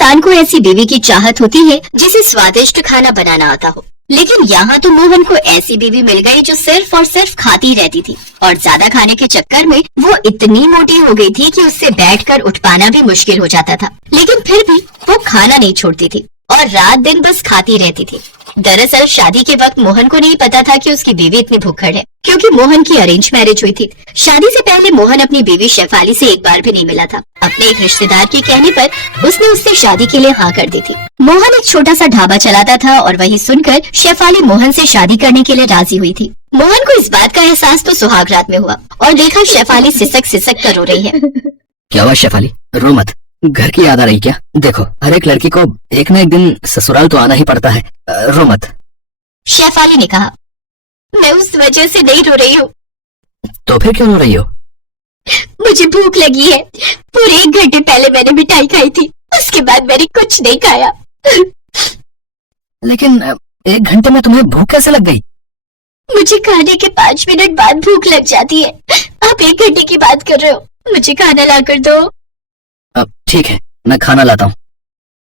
इंसान को ऐसी बीवी की चाहत होती है जिसे स्वादिष्ट खाना बनाना आता हो, लेकिन यहाँ तो मोहन को ऐसी बीवी मिल गई जो सिर्फ और सिर्फ खाती रहती थी और ज्यादा खाने के चक्कर में वो इतनी मोटी हो गई थी कि उससे बैठकर उठ पाना भी मुश्किल हो जाता था। लेकिन फिर भी वो खाना नहीं छोड़ती थी और रात दिन बस खाती रहती थी। दरअसल शादी के वक्त मोहन को नहीं पता था कि उसकी बीवी इतनी भुक्कड़ है, क्योंकि मोहन की अरेंज मैरिज हुई थी। शादी से पहले मोहन अपनी बीवी शेफाली से एक बार भी नहीं मिला था। अपने एक रिश्तेदार के कहने पर उसने उससे शादी के लिए हाँ कर दी थी। मोहन एक छोटा सा ढाबा चलाता था और वही सुनकर शेफाली मोहन से शादी करने के लिए राजी हुई थी। मोहन को इस बात का एहसास तो सुहाग रात में हुआ और देखा शेफाली सिसक सिसक कर रो रही है। क्या हुआ शेफाली, रो मत। घर की याद आ रही क्या? देखो, हर एक लड़की को एक न एक दिन ससुराल तो आना ही पड़ता है, रो मत। शेफाली ने कहा, मैं उस वजह से नहीं रो रही हूँ। तो फिर क्यों रो रही हो? मुझे भूख लगी है। पूरे 1 घंटे पहले मैंने मिठाई खाई थी, उसके बाद मैंने कुछ नहीं खाया। लेकिन 1 घंटे में तुम्हें भूख कैसे लग गई? मुझे खाने के 5 मिनट बाद भूख लग जाती है। आप 1 घंटे की बात कर रहे हो, मुझे खाना ला कर दो। अब ठीक है, मैं खाना लाता हूँ।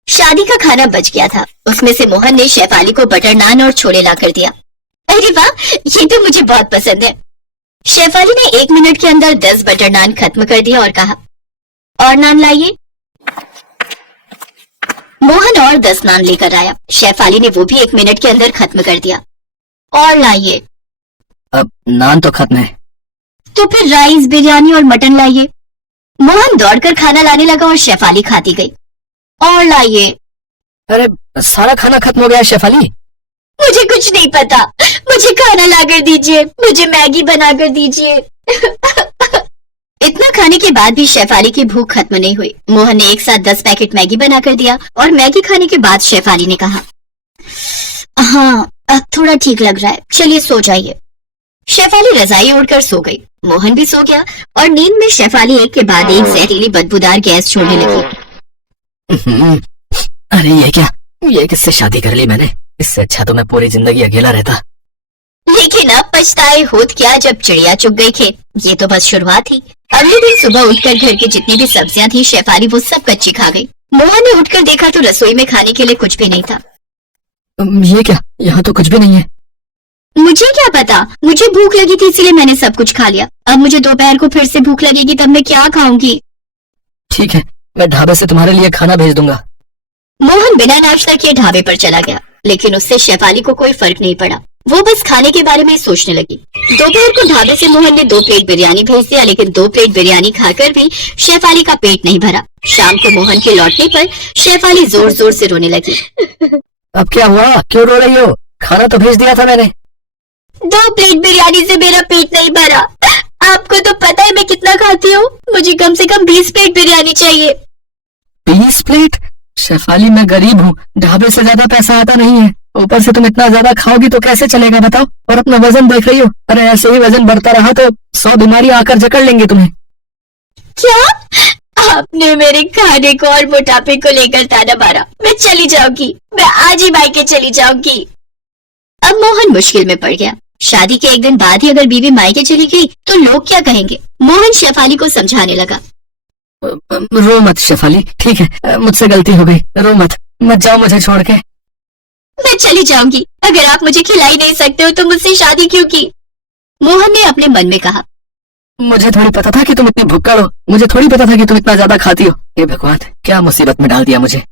शादी का खाना बच गया था। उसमें से मोहन ने शेफाली को बटर नान और छोले ला कर दिया। अरे वाह, ये तो मुझे बहुत पसंद है। शेफाली ने 1 मिनट के अंदर 10 बटर नान खत्म कर दिया और कहा, और नान लाइए। मोहन और 10 नान लेकर आया। शेफाली ने वो भी 1 मिनट के अंदर खत्म कर दिया। और लाइए। अब नान तो खत्म है। तो फिर राइस, बिरयानी और मटन लाइए। मोहन दौड़कर खाना लाने लगा और शेफाली खाती गई। और लाइए। अरे सारा खाना खत्म हो गया शेफाली। मुझे कुछ नहीं पता, मुझे खाना ला कर दीजिए, मुझे मैगी बना कर दीजिए। इतना खाने के बाद भी शेफाली की भूख खत्म नहीं हुई। मोहन ने एक साथ 10 पैकेट मैगी बना कर दिया और मैगी खाने के बाद शेफाली ने कहा, हाँ अब थोड़ा ठीक लग रहा है, चलिए सो जाइए। शेफाली रजाई ओढ़कर सो गई। मोहन भी सो गया और नींद में शेफाली एक के बाद एक जहरीली बदबूदार गैस छोड़ने लगी। अरे ये क्या, ये किससे शादी कर ली मैंने? इससे अच्छा तो मैं पूरी जिंदगी अकेला रहता। लेकिन अब पछताए होत क्या जब चिड़िया चुग गई खेत। ये तो बस शुरुआत थी। अगले दिन सुबह उठकर घर की जितनी भी सब्जियां थी शेफाली वो सब कच्ची खा गई। मोहन ने उठकर देखा तो रसोई में खाने के लिए कुछ भी नहीं था। ये क्या, यहाँ तो कुछ भी नहीं है। मुझे क्या पता, मुझे भूख लगी थी इसलिए मैंने सब कुछ खा लिया। अब मुझे दोपहर को फिर से भूख लगेगी तब मैं क्या खाऊंगी? ठीक है, मैं ढाबे से तुम्हारे लिए खाना भेज दूंगा। मोहन बिना नाश्ता किए ढाबे पर चला गया, लेकिन उससे शेफाली को कोई फर्क नहीं पड़ा। वो बस खाने के बारे में सोचने लगी। दोपहर को ढाबे से मोहन ने 2 प्लेट बिरयानी भेज दिया, लेकिन 2 प्लेट बिरयानी खाकर भी शेफाली का पेट नहीं भरा। शाम को मोहन के लौटने पर शेफाली जोर जोर से रोने लगी। अब क्या हुआ, क्यों रो रही हो? खाना तो भेज दिया था मैंने। 2 प्लेट बिरयानी से मेरा पेट नहीं भरा। आपको तो पता है मैं कितना खाती हूँ, मुझे कम से कम 20 प्लेट बिरयानी चाहिए। 20 प्लेट? शेफाली मैं गरीब हूँ, ढाबे से ज्यादा पैसा आता नहीं है। ऊपर से तुम इतना ज्यादा खाओगी तो कैसे चलेगा बताओ? और अपना वजन देख रही हो? अरे ऐसे ही वजन बढ़ता रहा तो 100 बीमारियां आकर जकड़ लेंगे तुम्हें। क्या? आपने मेरे खाने को और मोटापे को लेकर ताना मारा। मैं चली जाऊंगी, मैं आज ही मायके चली जाऊंगी। अब मोहन मुश्किल में पड़ गया। शादी के 1 दिन बाद ही अगर बीवी मायके चली गई तो लोग क्या कहेंगे? मोहन शेफाली को समझाने लगा। रो मत शेफाली, ठीक है, मुझसे गलती हो गई, रो मत, मत जाओ मुझे छोड़ के। मैं चली जाऊंगी। अगर आप मुझे खिला ही नहीं सकते हो तो मुझसे शादी क्यों की? मोहन ने अपने मन में कहा। मुझे थोड़ी पता था कि तुम इतनी भुक्कड़ हो, मुझे थोड़ी पता था कि तुम इतना ज्यादा खाती हो। हे भगवान, क्या मुसीबत में डाल दिया मुझे।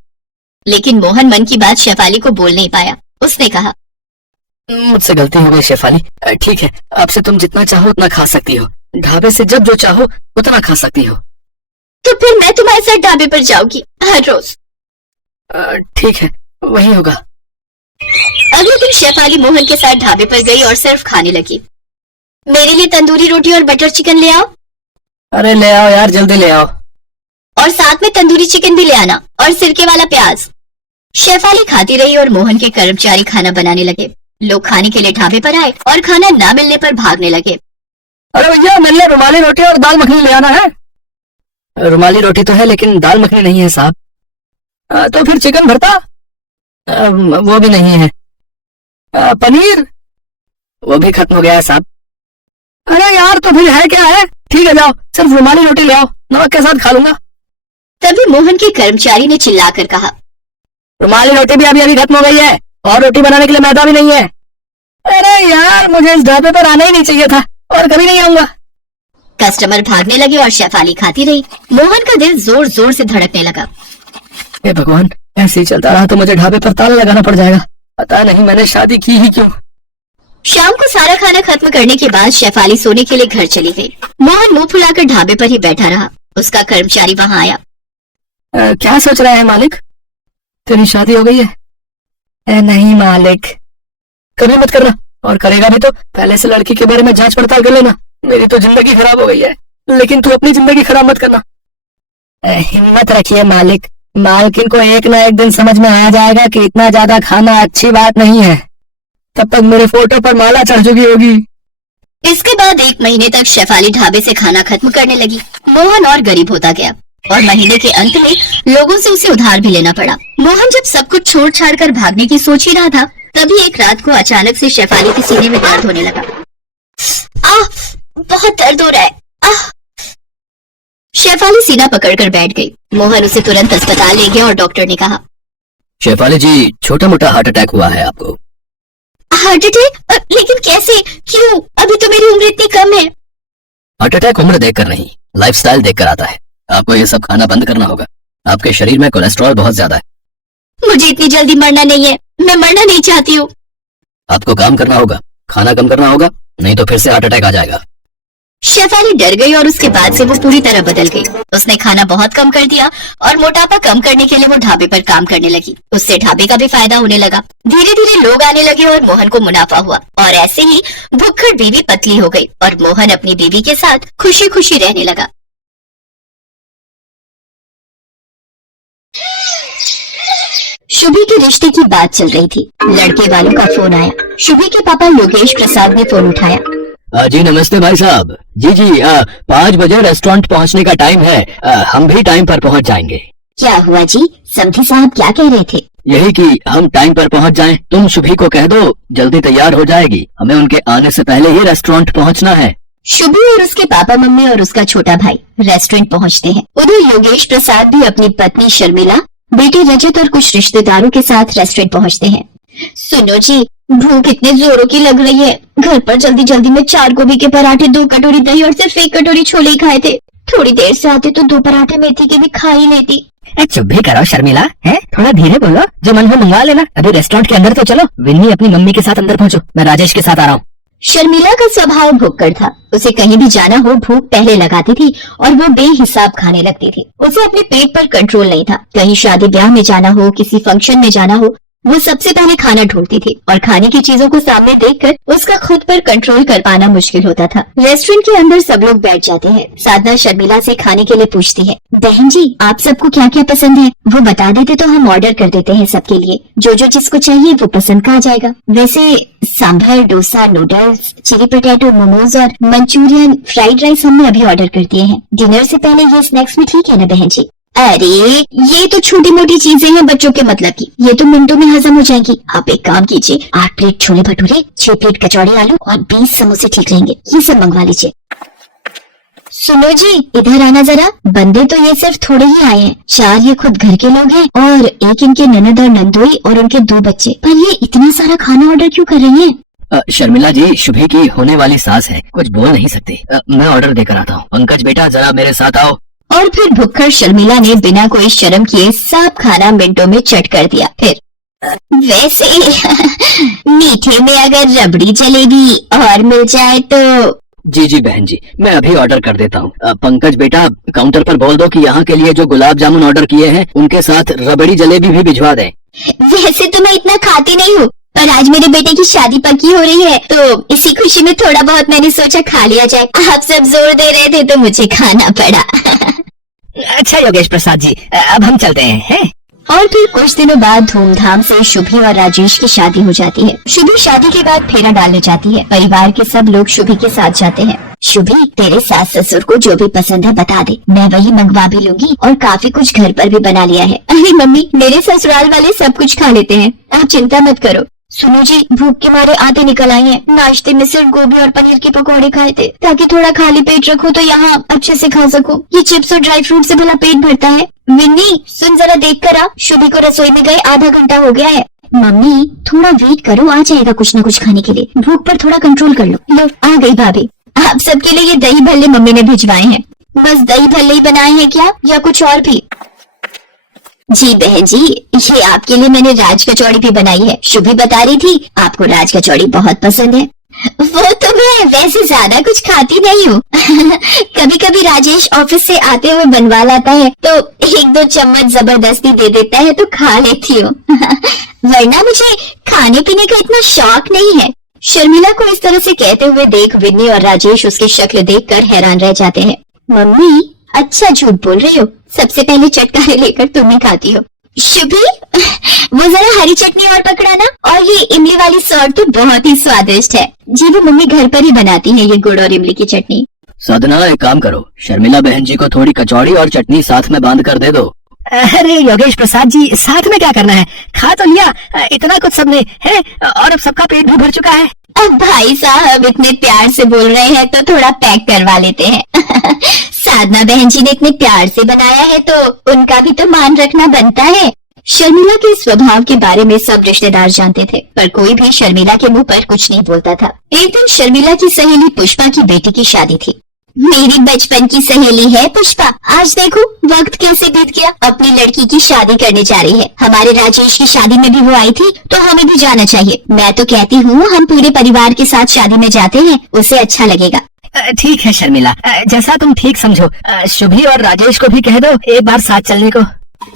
लेकिन मोहन मन की बात शेफाली को बोल नहीं पाया। उसने कहा, मुझसे गलती हो गई शेफाली, ठीक है, अब से तुम जितना चाहो उतना खा सकती हो। ढाबे से जब जो चाहो उतना खा सकती हो। तो फिर मैं तुम्हारे साथ ढाबे पर जाऊंगी हर रोज। ठीक है, वही होगा। अगले दिन शेफाली मोहन के साथ ढाबे पर गई और सिर्फ खाने लगी। मेरे लिए तंदूरी रोटी और बटर चिकन ले आओ। अरे ले आओ यार, जल्दी ले आओ। और साथ में तंदूरी चिकन भी ले आना और सिरके वाला प्याज। शेफाली खाती रही और मोहन के कर्मचारी खाना बनाने लगे। लोग खाने के लिए ढाबे पर आए और खाना ना मिलने पर भागने लगे। अरे भैया, मेरे लिए रुमाली रोटी और दाल मखनी ले आना है। रुमाली रोटी तो है लेकिन दाल मखनी नहीं है साहब। तो फिर चिकन भरता? वो भी नहीं है। पनीर? वो भी खत्म हो गया है साहब। अरे यार, तो फिर है क्या है? ठीक है, जाओ, सिर्फ रुमाली रोटी ले आओ, नमक के साथ खा लूंगा। तभी मोहन के कर्मचारी ने चिल्लाकर कहा, रुमाली रोटी भी अभी अभी खत्म हो गई है और रोटी बनाने के लिए मैदा भी नहीं है। अरे यार, मुझे इस ढाबे पर आना ही नहीं चाहिए था और कभी नहीं आऊंगा। कस्टमर भागने लगे और शेफाली खाती रही। मोहन का दिल जोर जोर से धड़कने लगा। हे भगवान, ऐसे ही चलता रहा तो मुझे ढाबे पर ताला लगाना पड़ जाएगा। पता नहीं मैंने शादी की ही क्यों। शाम को सारा खाना खत्म करने के बाद शेफाली सोने के लिए घर चली गई। मोहन मुंह फुलाकर ढाबे पर ही बैठा रहा। उसका कर्मचारी वहां आया। क्या सोच रहा है मालिक? तेरी शादी हो गई है? नहीं मालिक, कभी मत करना, और करेगा भी तो पहले से लड़की के बारे में जांच पड़ताल कर लेना। मेरी तो जिंदगी खराब हो गई है, लेकिन तू अपनी जिंदगी खराब मत करना। हिम्मत रखिए मालिक, मालकिन को एक ना एक दिन समझ में आ जाएगा कि इतना ज्यादा खाना अच्छी बात नहीं है। तब तक मेरे फोटो पर माला चढ़ चुकी होगी। इसके बाद 1 महीने तक शेफाली ढाबे से खाना खत्म करने लगी। मोहन और गरीब होता गया और महीने के अंत में लोगों से उसे उधार भी लेना पड़ा। मोहन जब सब कुछ छोड़ छाड़ कर भागने की सोच ही रहा था, तभी एक रात को अचानक से शेफाली के सीने में दर्द होने लगा। बहुत दर्द हो रहा है। शेफाली सीना पकड़कर बैठ गई। मोहन उसे तुरंत अस्पताल ले गया और डॉक्टर ने कहा, शेफाली जी, छोटा मोटा हार्ट अटैक हुआ है आपको। Heart attack? लेकिन कैसे? क्यों? अभी तो मेरी उम्र इतनी कम है। हार्ट अटैक उम्र देखकर नहीं, लाइफस्टाइल देखकर आता है। आपको ये सब खाना बंद करना होगा। आपके शरीर में कोलेस्ट्रॉल बहुत ज्यादा है। मुझे इतनी जल्दी मरना नहीं है, मैं मरना नहीं चाहती हूँ। आपको काम करना होगा, खाना कम करना होगा, नहीं तो फिर से हार्ट अटैक आ जाएगा। शेफाली डर गई और उसके बाद से वो पूरी तरह बदल गई। उसने खाना बहुत कम कर दिया और मोटापा कम करने के लिए वो ढाबे पर काम करने लगी। उससे ढाबे का भी फायदा होने लगा। धीरे धीरे लोग आने लगे और मोहन को मुनाफा हुआ और ऐसे ही भुक्खड़ बीवी पतली हो गई और मोहन अपनी बीवी के साथ खुशी खुशी रहने लगा। शुभी के रिश्ते की बात चल रही थी। लड़के वालों का फोन आया। शुभी के पापा योगेश प्रसाद ने फोन उठाया। जी नमस्ते भाई साहब। जी 5 बजे रेस्टोरेंट पहुंचने का टाइम है। हम भी टाइम पर पहुंच जाएंगे। क्या हुआ जी? समधी साहब क्या कह रहे थे? यही कि हम टाइम पर पहुंच जाएं। तुम शुभी को कह दो, जल्दी तैयार हो जाएगी। हमें उनके आने से पहले ही रेस्टोरेंट पहुंचना है। शुभी और उसके पापा मम्मी और उसका छोटा भाई रेस्टोरेंट पहुंचते हैं। उधर योगेश प्रसाद भी अपनी पत्नी शर्मिला, बेटे रजत और कुछ रिश्तेदारों के साथ रेस्टोरेंट पहुंचते हैं। सुनो जी, भूख इतने जोरों की लग रही है। घर पर जल्दी जल्दी में 4 गोभी के पराठे, 2 कटोरी दही और सिर्फ 1 कटोरी छोले ही खाए थे। थोड़ी देर से आते तो 2 पराठे मेथी के भी खा ही लेती। चुप भी करो शर्मिला, है थोड़ा धीरे बोलो। जो मन हो मंगवा लेना। अभी रेस्टोरेंट के अंदर तो चलो। विन्नी अपनी मम्मी के साथ अंदर पहुंचो, मैं राजेश के साथ आ रहा हूँ। शर्मिला का स्वभाव भुक्कड़ था। उसे कहीं भी जाना हो भूख पहले लगाती थी और वो बेहिसाब खाने लगती थी। उसे अपने पेट पर कंट्रोल नहीं था। कहीं शादी ब्याह में जाना हो, किसी फंक्शन में जाना हो, वो सबसे पहले खाना ढूंढती थी और खाने की चीजों को सामने देखकर उसका खुद पर कंट्रोल कर पाना मुश्किल होता था। रेस्टोरेंट के अंदर सब लोग बैठ जाते हैं। साधना शर्मिला से खाने के लिए पूछती है, बहन जी आप सबको क्या क्या पसंद है वो बता देते तो हम ऑर्डर कर देते हैं सबके लिए। जो जो जिसको चाहिए वो पसंद का आ जाएगा। वैसे sambar, dosa, noodles, chilli potato, momos और मंचूरियन, फ्राइड राइस हमने अभी ऑर्डर कर दिए हैं। डिनर से पहले ये स्नैक्स भी ठीक है ना बहन जी? अरे ये तो छोटी मोटी चीजें हैं बच्चों के मतलब की, ये तो मिनटों में हजम हो जाएंगी। आप एक काम कीजिए, 8 प्लेट छोले भटूरे, 6 प्लेट कचौड़ी आलू और 20 समोसे ठीक रहेंगे। ये सब मंगवा लीजिए। सुनो जी, इधर आना जरा। बंदे तो ये सिर्फ थोड़े ही आए हैं। 4 ये खुद घर के लोग हैं और 1 इनके ननद और नंदोई और उनके 2 बच्चे। पर ये इतना सारा खाना ऑर्डर क्यों कर रही हैं? शर्मिला जी, शुभी की होने वाली सास है, कुछ बोल नहीं सकती। मैं ऑर्डर देकर आता हूँ। पंकज बेटा जरा मेरे साथ आओ। और फिर भुक्खड़ शर्मिला ने बिना कोई शर्म किए सब खाना मिनटों में चट कर दिया। फिर वैसे मीठे में अगर रबड़ी जलेबी और मिल जाए तो। जी बहन जी, मैं अभी ऑर्डर कर देता हूँ। पंकज बेटा काउंटर पर बोल दो कि यहाँ के लिए जो गुलाब जामुन ऑर्डर किए हैं उनके साथ रबड़ी जलेबी भी भिजवा दें। वैसे तो मैं इतना खाती नहीं हूँ, पर आज मेरे बेटे की शादी पक्की हो रही है तो इसी खुशी में थोड़ा बहुत मैंने सोचा खा लिया जाए। आप सब जोर दे रहे थे तो मुझे खाना पड़ा। अच्छा योगेश प्रसाद जी, अब हम चलते हैं। और फिर कुछ दिनों बाद धूमधाम से शुभी और राजेश की शादी हो जाती है। शुभी शादी के बाद फेरा डालने जाती है। परिवार के सब लोग शुभी के साथ जाते हैं। शुभी, तेरे सास ससुर को जो भी पसंद है बता दे, मैं वही मंगवा भी लूंगी और काफी कुछ घर पर भी बना लिया है। अरे मम्मी, मेरे ससुराल वाले सब कुछ खा लेते हैं, आप चिंता मत करो। सुनो जी, भूख के मारे आते निकल आई हैं। नाश्ते में सिर्फ गोभी और पनीर के पकौड़े खाए थे ताकि थोड़ा खाली पेट रखो तो यहाँ अच्छे से खा सको। ये चिप्स और ड्राई फ्रूट से भला पेट भरता है? विन्नी सुन, जरा देख कर आ, शुभी को रसोई में गए आधा घंटा हो गया है। मम्मी थोड़ा वेट करो, आ जाएगा कुछ न कुछ खाने के लिए। भूख पर थोड़ा कंट्रोल कर लो। लो आ गई भाभी। आप सबके लिए ये दही भल्ले मम्मी ने भिजवाए हैं। बस दही भल्ले ही बनाए हैं क्या, या कुछ और भी? जी बहन जी, ये आपके लिए मैंने राज कचौड़ी भी बनाई है। शुभी बता रही थी आपको राज कचौड़ी बहुत पसंद है। वो तो मैं वैसे ज्यादा कुछ खाती नहीं हूँ। कभी कभी राजेश ऑफिस से आते हुए बनवा लाता है तो 1-2 चम्मच जबरदस्ती दे देता है तो खा लेती हूँ। वरना मुझे खाने पीने का इतना शौक नहीं है। शर्मिला को इस तरह से कहते हुए देख विन्नी और राजेश उसकी शक्ल देखकर हैरान रह जाते हैं। मम्मी अच्छा झूठ बोल रही हो, सबसे पहले चटकारे लेकर तुम ही खाती हो। शुभी वो जरा हरी चटनी और पकड़ाना, और ये इमली वाली सॉल्ट तो बहुत ही स्वादिष्ट है। जी वो मम्मी घर पर ही बनाती है ये गुड़ और इमली की चटनी। साधना एक काम करो, शर्मिला बहन जी को थोड़ी कचौड़ी और चटनी साथ में बांध कर दे दो। अरे योगेश प्रसाद जी, साथ में क्या करना है, खा तो लिया, इतना कुछ सबने है और अब सबका पेट भी भर चुका है। अब भाई साहब इतने प्यार से बोल रहे हैं तो थोड़ा पैक करवा लेते हैं। साधना बहन जी ने इतने प्यार से बनाया है तो उनका भी तो मान रखना बनता है। शर्मिला के स्वभाव के बारे में सब रिश्तेदार जानते थे, पर कोई भी शर्मिला के मुंह पर कुछ नहीं बोलता था। एक दिन शर्मिला की सहेली पुष्पा की बेटी की शादी थी। मेरी बचपन की सहेली है पुष्पा, आज देखो वक्त कैसे बीत गया, अपनी लड़की की शादी करने जा रही है। हमारे राजेश की शादी में भी वो आई थी तो हमें भी जाना चाहिए। मैं तो कहती हूँ हम पूरे परिवार के साथ शादी में जाते हैं, उसे अच्छा लगेगा। ठीक है शर्मिला, जैसा तुम ठीक समझो। शुभी और राजेश को भी कह दो एक बार साथ चलने को।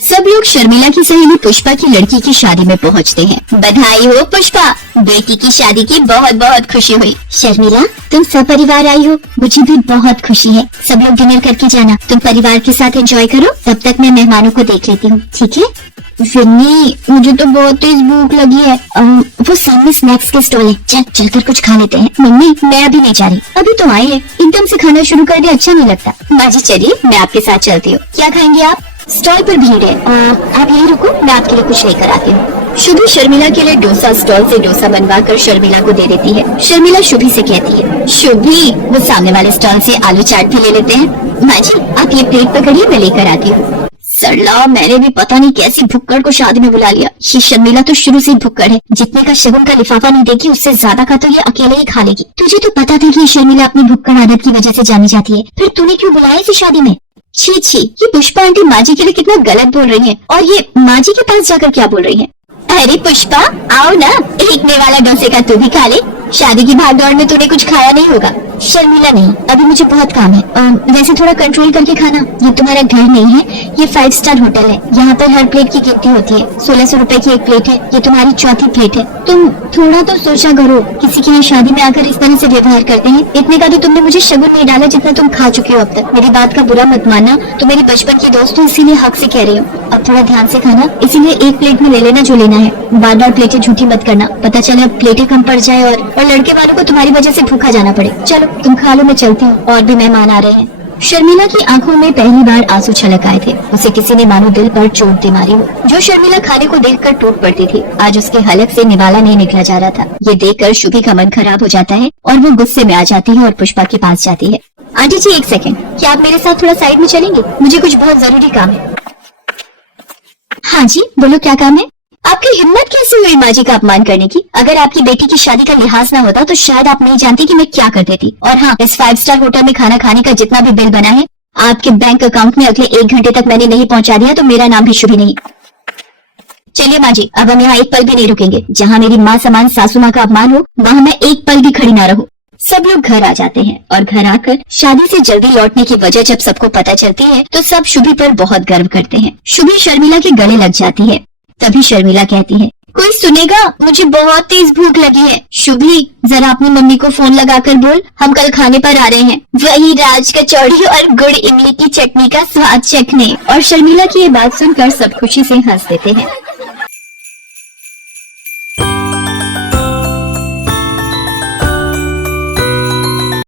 सब लोग शर्मिला की सहेली पुष्पा की लड़की की शादी में पहुंचते हैं। बधाई हो पुष्पा, बेटी की शादी की बहुत बहुत खुशी हुई। शर्मिला तुम सब परिवार आई हो, मुझे भी बहुत खुशी है। सब लोग डिनर करके जाना, तुम परिवार के साथ एंजॉय करो, तब तक मैं मेहमानों को देख लेती हूँ, ठीक है? विन्नी मुझे तो बहुत तेज भूख लगी है। वो सामने स्नैक्स के स्टॉल है, चल कर कुछ खा लेते हैं। मम्मी मैं अभी नहीं जा रही, अभी तो आई है, एकदम से खाना शुरू कर दे अच्छा नहीं लगता। माँ जी चलिए मैं आपके साथ चलती हूँ। क्या खाएंगे आप? स्टॉल पर भीड़ है, आप यहीं रुको, मैं आपके लिए कुछ लेकर आती हूँ। शुभी शर्मिला के लिए डोसा स्टॉल से डोसा बनवा कर शर्मिला को दे देती है। शर्मिला शुभी से कहती है, शुभी वो सामने वाले स्टॉल से आलू चाट भी ले लेते हैं। माँ जी आप ये प्लेट पकड़िए, मैं लेकर आती हूँ। सरला मैंने भी पता नहीं कैसी भुक्कड़ को शादी में बुला लिया। ये शर्मिला तो शुरू से ही भुक्कड़ है, जितने का शगुन का लिफाफा नहीं देगी उससे ज्यादा का तो ये अकेले ही खा लेगी। तुझे तो पता था कि ये शर्मिला अपनी भुक्कड़ आदत की वजह से जानी जाती है, फिर तूने क्यों बुलाया इसे शादी में? छी छी, ये पुष्पा आंटी माँ जी के लिए कितना गलत बोल रही है, और ये माँ जी के पास जाकर क्या बोल रही है? अरे पुष्पा आओ ना, एक ने वाला डोसे का तू भी खा ले, शादी की भागदौड़ में तूने कुछ खाया नहीं होगा। शर्मिला नहीं, अभी मुझे बहुत काम है। वैसे थोड़ा कंट्रोल करके खाना, ये तुम्हारा घर नहीं है, ये 5 स्टार होटल है। यहाँ पर हर प्लेट की गिनती होती है, 1600 रुपए की एक प्लेट है, ये तुम्हारी चौथी प्लेट है। तुम थोड़ा तो सोचा करो, किसी की यहाँ शादी में आकर इस तरह से व्यवहार करते हैं। इतने का भी तुमने मुझे शगुन नहीं डाला जितना तुम खा चुके हो अब तक। मेरी बात का बुरा मत मानना, तो मेरी बचपन की दोस्त हो इसीलिए हक से कह रही हूँ। अब थोड़ा ध्यान से खाना, इसीलिए एक प्लेट में ले लेना जो लेना है, बार बार प्लेटें झूठी मत करना, पता चले अब प्लेटें कम पड़ जाए और लड़के वालों को तुम्हारी वजह से भूखा जाना पड़े। चलो तुम खा लो, मैं चलती हूँ, और भी मेहमान आ रहे हैं। शर्मिला की आंखों में पहली बार आंसू छलक आए थे। उसे किसी ने मानो दिल पर चोट दे मारी हो। जो शर्मिला खाने को देखकर टूट पड़ती थी, आज उसके हलक से निवाला नहीं निकला जा रहा था। ये देखकर शुभी का मन खराब हो जाता है और वो गुस्से में आ जाती है और पुष्पा के पास जाती है। आंटी जी एक सेकंड, क्या आप मेरे साथ थोड़ा साइड में चलेंगे? मुझे कुछ बहुत जरूरी काम है। हाँ जी बोलो, क्या काम है? आपकी हिम्मत कैसे हुई माँ जी का अपमान करने की? अगर आपकी बेटी की शादी का लिहाज ना होता तो शायद आप नहीं जानती कि मैं क्या कर देती। और हाँ, इस 5 स्टार होटल में खाना खाने का जितना भी बिल बना है आपके बैंक अकाउंट में अगले 1 घंटे तक मैंने नहीं पहुँचा दिया तो मेरा नाम भी शुभी नहीं। चलिए माँ जी, अब हम यहाँ एक पल भी नहीं रुकेंगे। जहाँ मेरी माँ समान सासू माँ का अपमान हो वहाँ मैं एक पल भी खड़ी ना रहूँ। सब लोग घर आ जाते हैं और घर आकर शादी से जल्दी लौटने की वजह जब सबको पता चलती है तो सब शुभी पर बहुत गर्व करते हैं। शुभी शर्मिला के गले लग जाती है। तभी शर्मिला कहती है, कोई सुनेगा, मुझे बहुत तेज भूख लगी है। शुभी जरा अपनी मम्मी को फोन लगाकर बोल हम कल खाने पर आ रहे हैं, वही राज कचौड़ी और गुड़ इमली की चटनी का स्वाद चखने। और शर्मिला की ये बात सुनकर सब खुशी से हंस देते हैं।